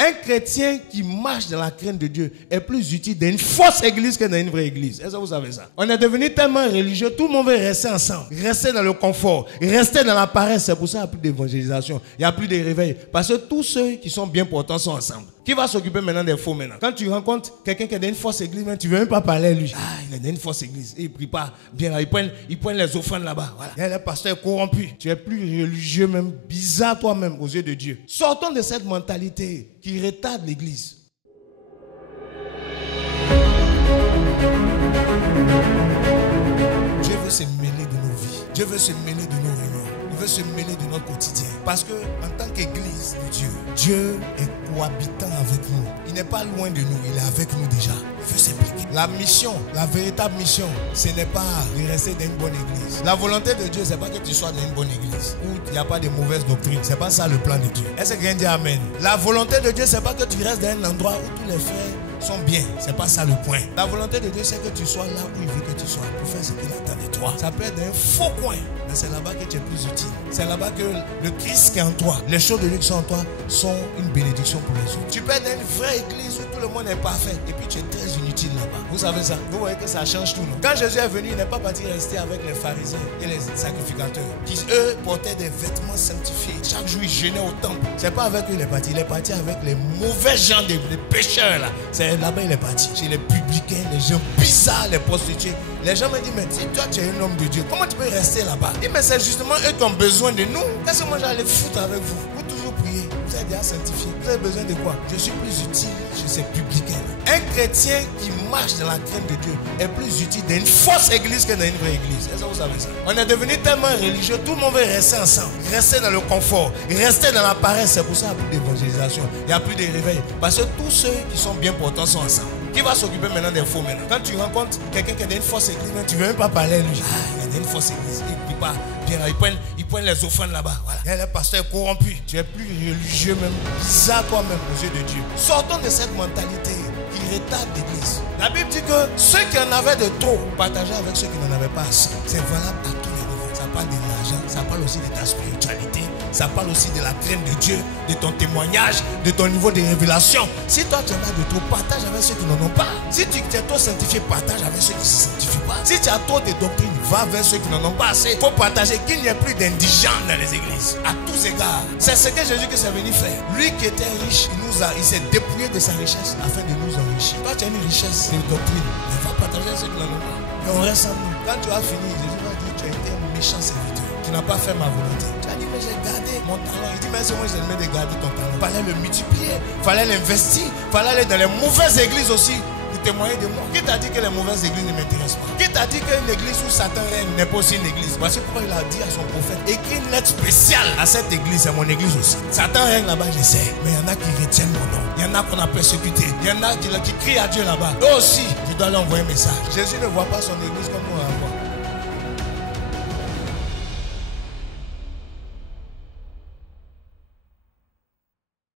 Un chrétien qui marche dans la crainte de Dieu est plus utile dans une fausse église que dans une vraie église. Est-ce que vous savez ça? On est devenu tellement religieux, tout le monde veut rester ensemble, rester dans le confort, rester dans la paresse. C'est pour ça qu'il n'y a plus d'évangélisation, il n'y a plus de réveil. Parce que tous ceux qui sont bien portants sont ensemble. Qui va s'occuper maintenant des faux maintenant? Quand tu rencontres quelqu'un qui est dans une fausse église, tu ne veux même pas parler à lui. Ah, il est dans une fausse église. Et il ne prie pas bien là. Il prend les offrandes là-bas. Voilà. Il y a le pasteur corrompu. Tu es plus religieux même, bizarre toi-même aux yeux de Dieu. Sortons de cette mentalité qui retarde l'église. Dieu veut se mêler de nos vies. Dieu veut se mêler de nos réunions. Il veut se mêler de notre quotidien. Parce que en tant qu'église de Dieu, Dieu est cohabitant avec nous. Il n'est pas loin de nous, il est avec nous déjà. Il veut s'impliquer. La mission, la véritable mission, ce n'est pas de rester dans une bonne église. La volonté de Dieu, ce n'est pas que tu sois dans une bonne église où il n'y a pas de mauvaises doctrines. Ce n'est pas ça le plan de Dieu. Est-ce que quelqu'un dit amen? La volonté de Dieu, ce n'est pas que tu restes dans un endroit où tous les frères sont bien. C'est pas ça le point. La volonté de Dieu, c'est que tu sois là où il veut que tu sois pour faire ce qu'il attend de toi. Ça peut être dans un faux coin, mais c'est là-bas que tu es plus utile. C'est là-bas que le Christ qui est en toi, les choses de Dieu qui sont en toi, sont une bénédiction pour les autres. Tu peux être dans une vraie église où tout le monde est parfait et puis tu es très inutile là-bas. Vous savez ça? Vous voyez que ça change tout, non? Quand Jésus est venu, il n'est pas parti rester avec les pharisiens et les sacrificateurs qui, eux, portaient des vêtements sanctifiés. Chaque jour, ils jeûnaient au temple. C'est pas avec eux qu'il est parti. Il est parti avec les mauvais gens, les pécheurs là. C'est là-bas il est parti. Chez les publicains, les gens bizarres, les prostituées. Les gens me disent, mais si toi tu es un homme de Dieu, comment tu peux rester là-bas? Il dit, mais c'est justement eux qui ont besoin de nous. Qu'est-ce que moi j'allais foutre avec vous? Vous toujours prier. Vous êtes déjà sanctifié. Vous avez besoin de quoi? Je suis plus utile chez ces publicains-là. Un chrétien qui marche dans la crainte de Dieu est plus utile dans une fausse église que dans une vraie église. Est-ce que vous savez ça? On est devenu tellement religieux, tout le monde veut rester ensemble, rester dans le confort, rester dans la paresse. C'est pour ça qu'il n'y a plus d'évangélisation, il n'y a plus de réveil. Parce que tous ceux qui sont bien portants sont ensemble. Qui va s'occuper maintenant des faux maintenant? Quand tu rencontres quelqu'un qui est dans une fausse église, tu ne veux même pas parler à lui. Ah, il est dans une fausse église, il ne prie pas bien là. Il prend les offrandes là-bas. Voilà. Il y a le pasteur corrompu. Tu es plus religieux même, bizarre toi-même aux yeux de Dieu. Sortons de cette mentalité qui retarde l'église. La Bible dit que ceux qui en avaient de trop partageaient avec ceux qui n'en avaient pas assez. C'est valable à tous les niveaux. Ça parle de l'argent, ça parle aussi de ta spiritualité, ça parle aussi de la crainte de Dieu, de ton témoignage, de ton niveau de révélation. Si toi tu en as de trop, partage avec ceux qui n'en ont pas. Si tu es trop sanctifié, partage avec ceux qui ne se sanctifient pas. Si tu as trop de doctrines, va vers ceux qui n'en ont pas assez. Il faut partager, qu'il n'y ait plus d'indigents dans les églises. À tous égards. C'est ce que Jésus est venu faire. Lui qui était riche, il s'est dépouillé de sa richesse afin de nous enrichir. Toi tu as une richesse de doctrine, mais va partager avec ceux qui n'en ont pas. Mais on reste en nous. Quand tu as fini, Jésus va dire, tu as été un méchant serviteur. Tu n'as pas fait ma volonté. Tu as dit, mais j'ai gardé mon talent. Il dit, mais c'est moi j'ai aimé de garder ton talent. Il fallait le multiplier, il fallait l'investir, il fallait aller dans les mauvaises églises aussi. Témoigner de moi. Qui t'a dit que les mauvaises églises ne m'intéressent pas? Qui t'a dit qu'une église où Satan règne n'est pas aussi une église? Voici pourquoi il a dit à son prophète, écris une lettre spéciale à cette église, c'est mon église aussi. Satan règne là-bas, je sais, mais il y en a qui retiennent mon nom. Il y en a qu'on a persécuté. Il y en a qui crient à Dieu là-bas. Eux aussi, tu dois leur envoyer un message. Jésus ne voit pas son église comme moi.